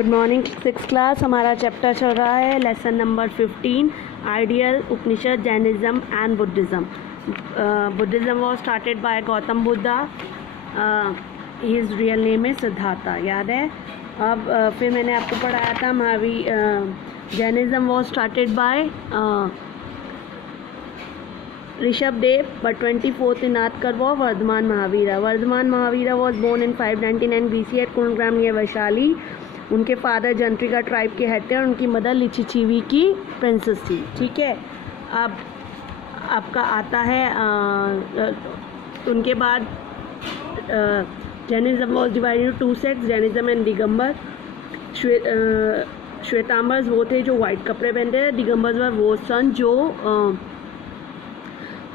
Good morning six class. हमारा chapter चल रहा है lesson number 15 ideal Upanishad Jainism and Buddhism. Buddhism was started by Gautam Buddha. His real name है सिद्धार्था, याद है। अब फिर मैंने आपको पढ़ाया था Mahavir. Jainism was started by Rishabhdev but 24th in Atkarwa, Vardhaman Mahavira. Vardhaman Mahavira was born in 599 BC at Kungram near Vaishali. उनके फादर जंत्रिका ट्राइब के हेड थे और उनकी मदर लिचिचीवी की प्रिंसेस थी। ठीक है, अब आपका आता है उनके बाद Jainism was divided into two sects, Jainism and Digambar. Shwetambars वो थे जो वाइट कपड़े पहनते थे, दिगंबर्स वर वो सन जो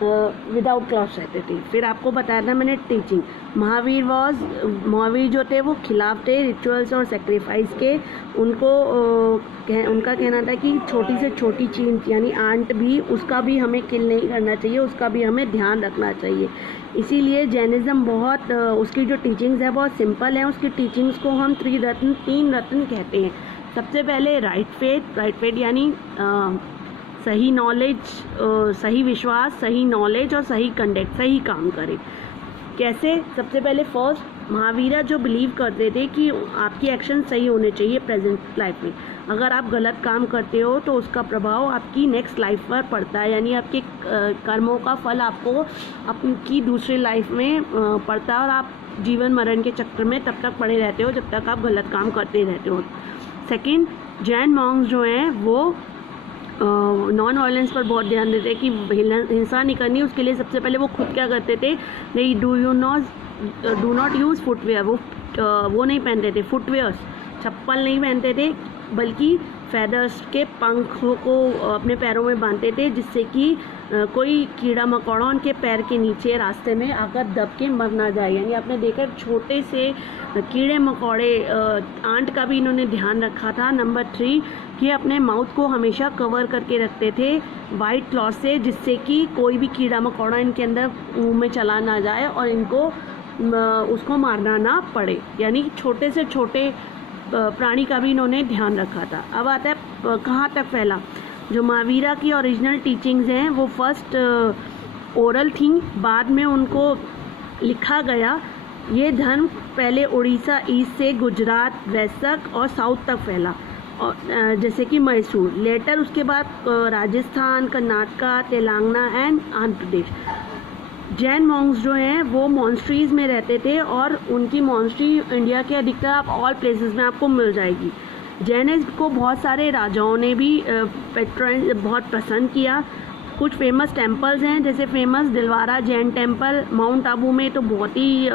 विदाउट क्लॉथ्स रहते थे। फिर आपको बताया था मैंने टीचिंग। महावीर जो थे वो खिलाफ थे रिचुअल्स और सेक्रीफाइस के। उनका कहना था कि छोटी से छोटी चीज यानी आंट भी, उसका भी हमें किल नहीं करना चाहिए, उसका भी हमें ध्यान रखना चाहिए। इसीलिए जैनिज्म बहुत उसकी जो टीचिंग्स है बहुत सिंपल है। उसकी टीचिंग्स को हम तीन रत्न कहते हैं। सबसे पहले राइट फेथ यानी सही नॉलेज, सही विश्वास, सही नॉलेज और सही कंडक्ट, सही काम करें। कैसे? सबसे पहले फर्स्ट महावीरा जो बिलीव करते थे कि आपकी एक्शन सही होने चाहिए प्रेजेंट लाइफ में। अगर आप गलत काम करते हो तो उसका प्रभाव आपकी नेक्स्ट लाइफ पर पड़ता है, यानी आपके कर्मों का फल आपको आपकी दूसरी लाइफ में पड़ता है और आप जीवन मरण के चक्कर में तब तक पड़े रहते हो जब तक आप गलत काम करते रहते हो। सेकेंड, जैन मॉन्क्स जो हैं वो नॉन वायलेंस पर बहुत ध्यान देते हैं कि हिंसा नहीं करनी। उसके लिए सबसे पहले वो खुद क्या करते थे, नहीं डू नॉट यूज़ फुटवेयर। वो नहीं पहनते थे फुटवेयर्स, चप्पल नहीं पहनते थे, बल्कि फेदर्स के पंख को अपने पैरों में बांधते थे, जिससे कि कोई कीड़ा मकोड़ा उनके पैर के नीचे रास्ते में आकर दब के मर ना जाए। यानी आपने देखा छोटे से कीड़े मकोड़े, आंट का भी इन्होंने ध्यान रखा था। नंबर 3 कि अपने माउथ को हमेशा कवर करके रखते थे वाइट क्लॉथ से, जिससे कि कोई भी कीड़ा मकोड़ा इनके अंदर मुंह में चला ना जाए और इनको उसको मारना ना पड़े। यानी छोटे से छोटे प्राणी का भी इन्होंने ध्यान रखा था। अब आता है कहाँ तक फैला। जो महावीरा की ओरिजिनल टीचिंग्स हैं वो फर्स्ट ओरल थी, बाद में उनको लिखा गया। ये धर्म पहले उड़ीसा ईस्ट से गुजरात, वेस्ट तक और साउथ तक फैला, और जैसे कि मैसूर। लेटर उसके बाद राजस्थान, कर्नाटका, तेलंगाना एंड आंध्र प्रदेश। जैन मॉन्क्स जो हैं वो मॉन्स्ट्रीज में रहते थे और उनकी मॉन्स्ट्री इंडिया के अधिकतर आप ऑल प्लेसेस में आपको मिल जाएगी। जैनिज्म को बहुत सारे राजाओं ने भी बहुत पसंद किया। कुछ फेमस टेम्पल्स हैं, जैसे famous Dilwara Jain temple mount Abu में तो बहुत ही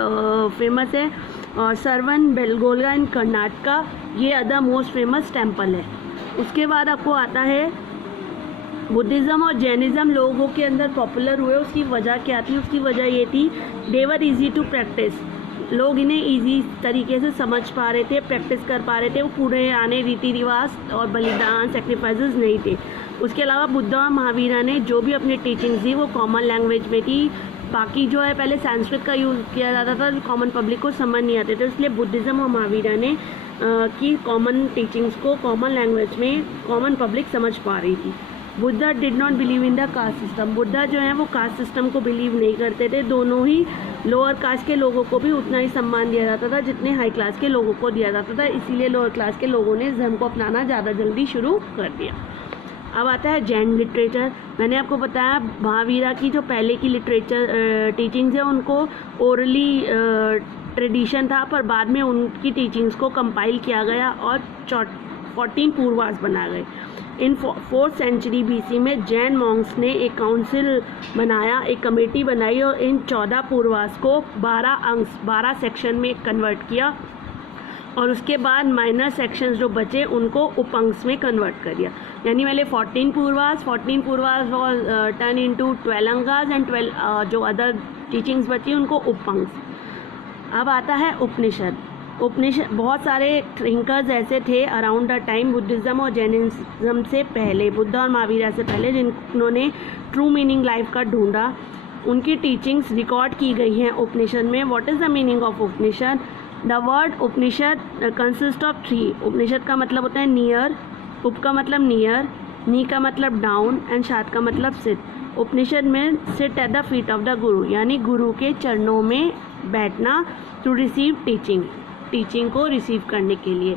फेमस है, और सरवन बेलगोला इन कर्नाटका, ये अदर मोस्ट फेमस टेम्पल है। उसके बाद आपको आता है बुद्धिज़्म और जैनिज्म लोगों के अंदर पॉपुलर हुए। उसकी वजह क्या थी? उसकी वजह ये थी दे वर ईजी टू प्रैक्टिस। लोग इन्हें ईजी तरीके से समझ पा रहे थे, प्रैक्टिस कर पा रहे थे। वो पूरे आने रीति रिवाज और बलिदान सेक्रीफाइसेस नहीं थे। उसके अलावा बुद्धा और महावीरा ने जो भी अपनी टीचिंग्स दी वो कॉमन लैंग्वेज में थी। बाकी जो है पहले संस्कृत का यूज़ किया जाता था, जो कॉमन पब्लिक को समझ नहीं आते थे, इसलिए बुद्धिज़्म और महावीरा ने की कॉमन टीचिंग्स को कॉमन लैंग्वेज में कॉमन पब्लिक समझ पा रही थी। Buddha did not believe in the caste system. Buddha जो है वो कास्ट सिस्टम को बिलीव नहीं करते थे। दोनों ही लोअर कास्ट के लोगों को भी उतना ही सम्मान दिया जाता था जितने हाई क्लास के लोगों को दिया जाता था। इसीलिए लोअर क्लास के लोगों ने धर्म को अपनाना ज़्यादा जल्दी शुरू कर दिया। अब आता है जैन लिटरेचर। मैंने आपको बताया महावीरा की जो पहले की लिटरेचर टीचिंग्स है उनको ओरली ट्रेडिशन था, पर बाद में उनकी टीचिंग्स को कंपाइल किया गया और 14 पूर्वास बनाए गए। इन 4th सेंचुरी BC में जैन मॉन्क्स ने एक काउंसिल बनाया, एक कमेटी बनाई और इन 14 पूर्वास को 12 सेक्शन में कन्वर्ट किया, और उसके बाद माइनर सेक्शंस जो बचे उनको उपअंश में कन्वर्ट कर दिया। यानी पहले 14 Purvas was turn into 12 Angas and 12 जो अदर टीचिंग्स बची उनको उपअंश। अब आता है उपनिषद। बहुत सारे थिंकर्स ऐसे थे अराउंड द टाइम बुद्धिज़्म और जैनिज्म से पहले, बुद्धा और महावीरा से पहले, जिन्होंने ट्रू मीनिंग लाइफ का ढूंढा। उनकी टीचिंग्स रिकॉर्ड की गई हैं उपनिषद में। What is the meaning of Upanishad? The word Upanishad consist of 3। उपनिषद का मतलब होता है नियर, उप का मतलब नियर, नी का मतलब डाउन एंड शाद का मतलब सिट। उपनिषद में sit at the feet of the गुरु, यानी गुरु के चरणों में बैठना, टू रिसीव टीचिंग, टीचिंग को रिसीव करने के लिए।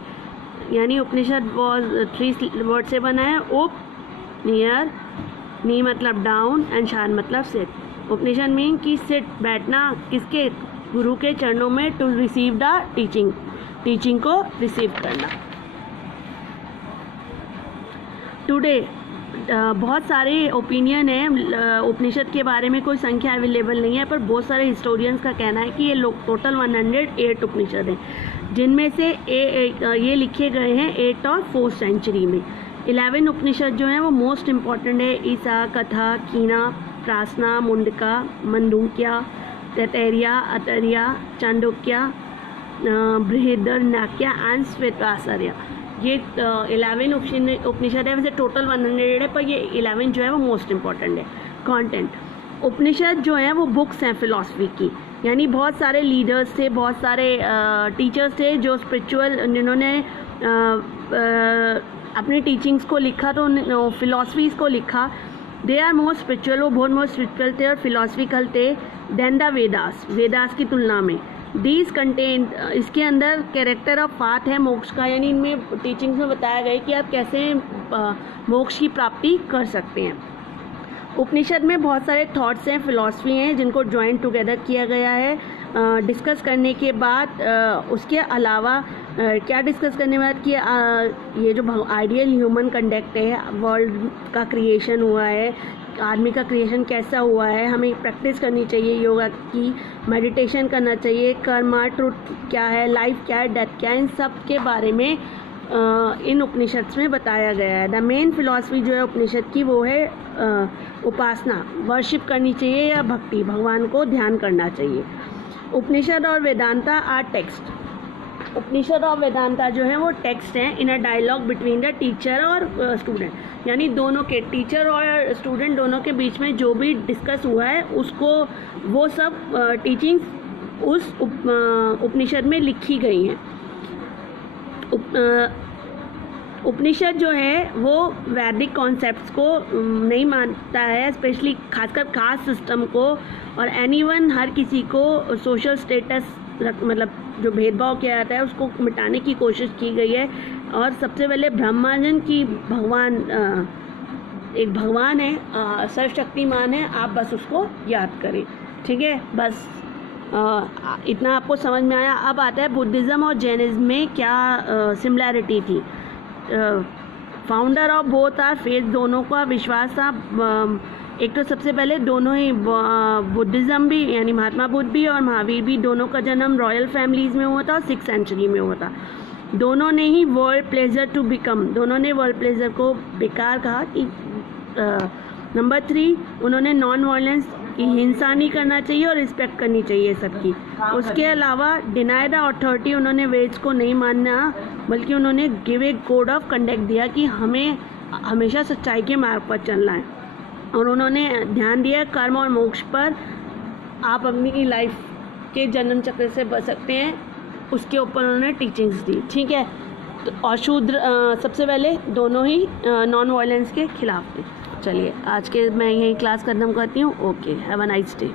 यानी उपनिषद वॉज 3 वर्ड से बना है, उप, नियर, नी मतलब डाउन एंड शाद मतलब सिट। उपनिषद मीन कि सिट, बैठना किसके, गुरु के चरणों में, to receive the teaching, teaching को रिसीव करना। टुडे बहुत सारे ओपिनियन हैं उपनिषद के बारे में, कोई संख्या अवेलेबल नहीं है, पर बहुत सारे हिस्टोरियंस का कहना है कि ये लोग टोटल 108 उपनिषद हैं, जिनमें से ये लिखे गए हैं 8th और 4th सेंचुरी में। 11 उपनिषद जो हैं वो मोस्ट इम्पॉर्टेंट है, ईसा, कथा, कीना, प्रासना, मुंडका, मंडूक्या, तैतैरिया, अतरिया, चांडोक्या, बृहदरण्याक्य एंड श्वेताचार्य। ये 11 उपनिषद है, वैसे टोटल 100 है, पर ये 11 जो है वो मोस्ट इम्पॉर्टेंट है। कंटेंट उपनिषद जो है वो बुक्स हैं फिलॉसफी की, यानी बहुत सारे लीडर्स थे, बहुत सारे टीचर्स थे जो स्पिरिचुअल, जिन्होंने अपनी टीचिंग्स को लिखा, तो फिलॉसफीज़ को लिखा। दे आर मोर स्पिरिचुअल, वो बहुत मोर स्पिरिचुअल थे और फिलॉसफिकल थे देन द वेदास, वेदास की तुलना में। दीज कंटेंट, इसके अंदर कैरेक्टर ऑफ पाथ है मोक्ष का, यानी इनमें टीचिंग्स में बताया गया है कि आप कैसे मोक्ष की प्राप्ति कर सकते हैं। उपनिषद में बहुत सारे थॉट्स हैं, फिलॉसफी हैं, जिनको ज्वाइन टुगेदर किया गया है डिस्कस करने के बाद। उसके अलावा क्या डिस्कस करने के बाद कि ये जो आइडियल ह्यूमन कंडक्ट है, वर्ल्ड का क्रिएशन हुआ है, आदमी का क्रिएशन कैसा हुआ है, हमें प्रैक्टिस करनी चाहिए योगा की, मेडिटेशन करना चाहिए, कर्मा, ट्रुथ क्या है, लाइफ क्या है, डेथ क्या है, इन सब के बारे में इन उपनिषद में बताया गया है। द मेन फिलॉसफी जो है उपनिषद की वो है उपासना, वर्शिप करनी चाहिए या भक्ति, भगवान को ध्यान करना चाहिए। उपनिषद और वेदांता आर टेक्स्ट, उपनिषद और वेदांता जो है वो टेक्स्ट हैं in a dialogue between the teacher और स्टूडेंट, यानी दोनों के, टीचर और स्टूडेंट दोनों के बीच में जो भी डिस्कस हुआ है उसको, वो सब टीचिंग्स उस उपनिषद में लिखी गई हैं। उपनिषद जो है वो वैदिक कॉन्सेप्ट्स को नहीं मानता है, स्पेशली खासकर कास्ट सिस्टम को, और एनीवन, हर किसी को सोशल स्टेटस, मतलब जो भेदभाव किया जाता है उसको मिटाने की कोशिश की गई है। और सबसे पहले ब्रह्मांड की भगवान, एक भगवान है, सर्वशक्तिमान है, आप बस उसको याद करें, ठीक है। बस इतना आपको समझ में आया। अब आता है बुद्धिज़्म और जैनिज़्म में क्या सिमिलैरिटी थी। Founder of both are faith, दोनों का विश्वास था। एक तो सबसे पहले दोनों ही, बुद्धिज़्म भी यानी महात्मा बुद्ध भी और महावीर भी, दोनों का जन्म रॉयल फैमिलीज़ में हुआ था और 6th सेंचुरी में हुआ था। दोनों ने ही वर्ल्ड प्लेजर टू बिकम, दोनों ने वर्ल्ड प्लेजर को बेकार कहा कि नंबर 3 उन्होंने नॉन वायलेंस की, हिंसा नहीं करना चाहिए और रिस्पेक्ट करनी चाहिए सबकी। उसके अलावा डिनाई द अथॉरिटी, उन्होंने वेद्स को नहीं मानना, बल्कि उन्होंने give a code of conduct दिया कि हमें हमेशा सच्चाई के मार्ग पर चलना है। और उन्होंने ध्यान दिया कर्म और मोक्ष पर, आप अपनी लाइफ के जन्म चक्र से बच सकते हैं, उसके ऊपर उन्होंने टीचिंग्स दी, ठीक है। तो और शूद्र सबसे पहले दोनों ही नॉन वायलेंस के खिलाफ थे। चलिए आज के मैं यही क्लास खत्म करती हूँ। Okay, have a nice day.